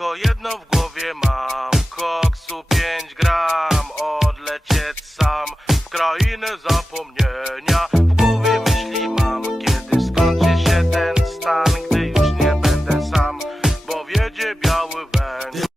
Tylko jedno w głowie mam, koksu 5 gram. Odlecieć sam w krainę zapomnienia.